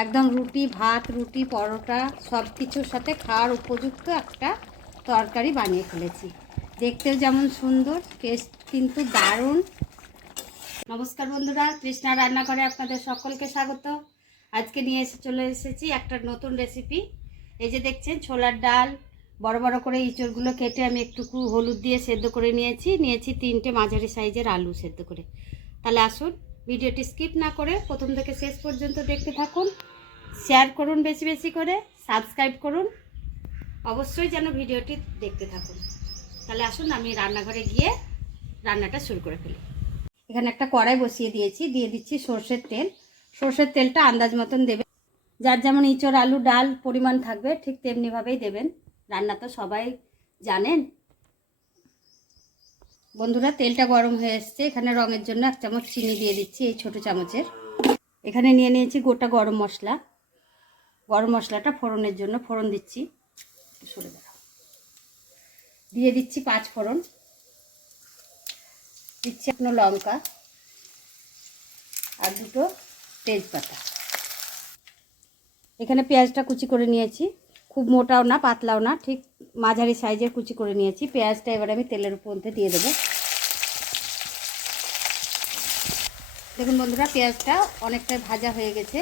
একদম রুটি ভাত, রুটি পরোটা সব কিছুর সাথে খাওয়ার উপযুক্ত একটা তরকারি বানিয়ে ফেলেছি। দেখতেও যেমন সুন্দর, টেস্ট কিন্তু দারুণ। নমস্কার বন্ধুরা, কৃষ্ণা রান্নাঘরে আপনাদের সকলকে স্বাগত। আজকে নিয়ে চলে এসেছি একটা নতুন রেসিপি। এই যে দেখছেন ছোলার ডাল, বড় বড় করে ইঁচড়গুলো কেটে আমি একটুকু হলুদ দিয়ে সেদ্ধ করে নিয়েছি 3টে মাঝারি সাইজের আলু সেদ্ধ করে। তাহলে আসুন ভিডিওটি স্কিপ না করে প্রথম থেকে শেষ পর্যন্ত দেখতে থাকুন। শেয়ার করুন বেশি বেশি করে, সাবস্ক্রাইব করুন, অবশ্যই যেন ভিডিওটি দেখতে থাকুন। তাহলে আসুন আমি রান্নাঘরে গিয়ে রান্নাটা শুরু করে ফেলি। এখানে একটা কড়াই বসিয়ে দিয়েছি, দিয়ে দিচ্ছি সর্ষের তেল। সর্ষের তেলটা আন্দাজ মতন দেবেন, যার যেমন ইঁচড় আলু ডাল পরিমাণ থাকবে ঠিক তেমনিভাবেই দেবেন। রান্না তো সবাই জানেন। বন্ধুরা তেলটা গরম হয়ে এসছে, এখানে রঙের জন্য 1 চামচ চিনি দিয়ে দিচ্ছি এই ছোট চামচের। এখানে নিয়ে নিয়েছি গোটা গরম মশলা। গরম মশলাটা ফোড়নের জন্য ফোড়ন দিচ্ছি, সরে দাঁড়াও। দিয়ে দিচ্ছি 5 ফোড়ন, দিচ্ছি 1 লঙ্কা আর 2 তেজপাতা। এখানে পেঁয়াজটা কুচি করে নিয়েছি, খুব মোটাও না পাতলাও না, ঠিক মাঝারি সাইজের কুচি করে নিয়েছি। পেঁয়াজটা এবার আমি তেলের মধ্যে দিয়ে দেবো। দেখুন বন্ধুরা পেঁয়াজটা অনেকটাই ভাজা হয়ে গেছে।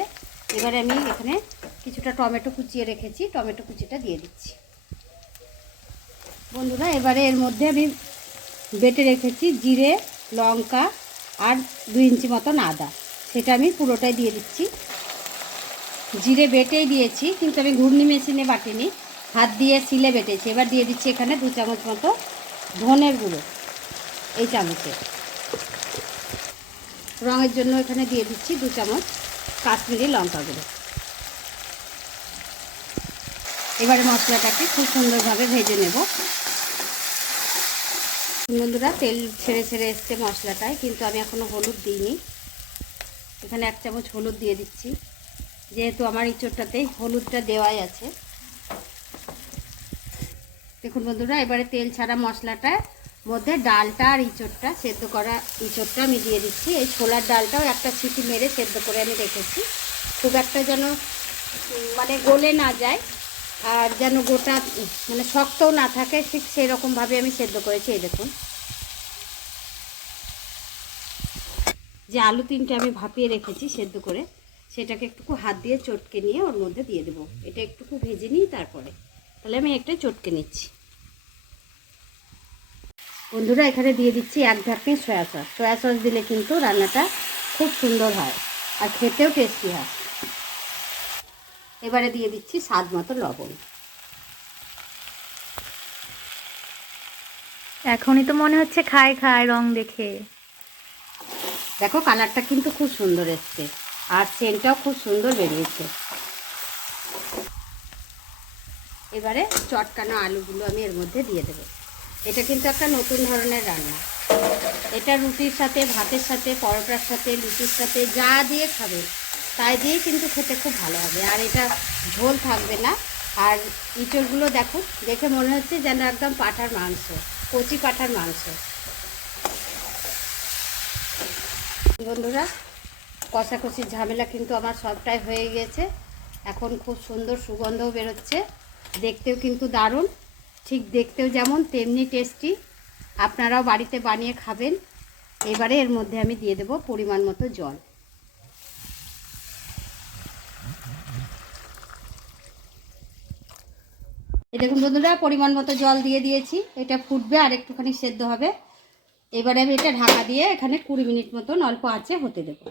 এবারে আমি এখানে কিছুটা টমেটো কুচিয়ে রেখেছি, টমেটো কুচিটা দিয়ে দিচ্ছি। বন্ধুরা এবারে এর মধ্যে আমি বেটে রেখেছি জিরে, লঙ্কা আর 2 ইঞ্চি মতন আদা, সেটা আমি পুরোটাই দিয়ে দিচ্ছি। জিরে বেটেই দিয়েছি, কিন্তু আমি ঘূর্ণি মেশিনে বাটিনি, হাত দিয়ে সিলে বেটেছি। এবার দিয়ে দিচ্ছি এখানে 2 চামচ মতো ধনের গুঁড়ো এই চামচে। রঙের জন্য এখানে দিয়ে দিচ্ছি 2 চামচ কাশ্মীরি লঙ্কা গুঁড়ো। এবারে মশলাটাকে খুব সুন্দরভাবে ভেজে নেব। বন্ধুরা তেল ছেড়ে ছেড়ে এসছে মশলাটায়, কিন্তু আমি এখনও হলুদ দিইনি। এখানে 1 চামচ হলুদ দিয়ে দিচ্ছি, যেহেতু আমার ইঁচড়টাতে হলুদটা দেওয়াই আছে। দেখুন বন্ধুরা এবারে তেল ছাড়া মশলাটার মধ্যে ডালটা আর ইঁচড়টা, সেদ্ধ করা ইঁচড়টা আমি দিয়ে দিচ্ছি। এই ছোলার ডালটাও একটা সিটি মেরে সেদ্ধ করে আমি রেখেছি, খুব একটা যেন মানে গলে না যায় আর যেন গোটা মানে শক্তও না থাকে, ঠিক সেরকমভাবে আমি সেদ্ধ করেছি। এই দেখুন যে আলু 3টে আমি ভাপিয়ে রেখেছি সেদ্ধ করে, সেটাকে একটু হাত দিয়ে চটকে নিয়ে ওর মধ্যে দিয়ে দেবো। এটা একটু ভেজে নিই, তারপরে তাহলে আমি একটা চটকে নিচ্ছি। বন্ধুরা এখানে দিয়ে দিচ্ছি 1 ঢাকনি সয়া সস। সয়া সস দিলে কিন্তু রান্নাটা খুব সুন্দর হয় আর খেতেও টেস্টি হয়। এবারে দিয়ে দিচ্ছি স্বাদ মতো লবণ। এখনই তো মনে হচ্ছে খায় খায় রং দেখে। দেখো কালারটা কিন্তু খুব সুন্দর এসছে আর সেন্টটাও খুব সুন্দর বেরিয়েছে। এবারে চটকানো আলুগুলো আমি এর মধ্যে দিয়ে দেবো। এটা কিন্তু একটা নতুন ধরনের রান্না। এটা রুটির সাথে, ভাতের সাথে, পরোটার সাথে, লুচির সাথে যা দিয়ে খাবে তাই দিয়ে কিন্তু খেতে খুব ভালো হবে। আর এটা ঝোল থাকবে না। আর ইঁচড়গুলো দেখো, দেখে মনে হচ্ছে যেন একদম পাঁঠার মাংস, কচি পাঁঠার মাংস। বন্ধুরা কষাকষির ঝামেলা কিন্তু আমার সবটাই হয়ে গেছে। এখন খুব সুন্দর সুগন্ধও বেরোচ্ছে, দেখতেও কিন্তু দারুণ। ঠিক দেখতেও যেমন তেমনি টেস্টি। আপনারাও বাড়িতে বানিয়ে খাবেন। এবারে এর মধ্যে আমি দিয়ে দেব পরিমাণ মতো জল। এই দেখুন বন্ধুরা পরিমাণ মতো জল দিয়ে দিয়েছি। এটা ফুটবে আর একটুখানি সেদ্ধ হবে। এবারে আমি এটা ঢাকা দিয়ে এখানে 20 মিনিট মতন অল্প আঁচে হতে দেব।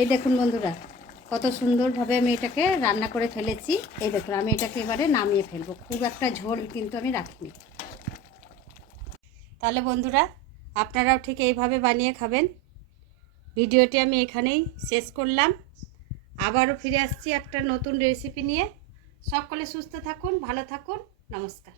এই দেখুন বন্ধুরা কত সুন্দরভাবে আমি এটাকে রান্না করে ফেলেছি। এই দেখুন আমি এটাকে এবারে নামিয়ে ফেলবো, খুব একটা ঝোল কিন্তু আমি রাখিনি। তাহলে বন্ধুরা আপনারাও ঠিক এইভাবে বানিয়ে খাবেন। ভিডিওটি আমি এখানেই শেষ করলাম। আবারও ফিরে আসছি একটা নতুন রেসিপি নিয়ে। সকলে সুস্থ থাকুন, ভালো থাকুন, নমস্কার।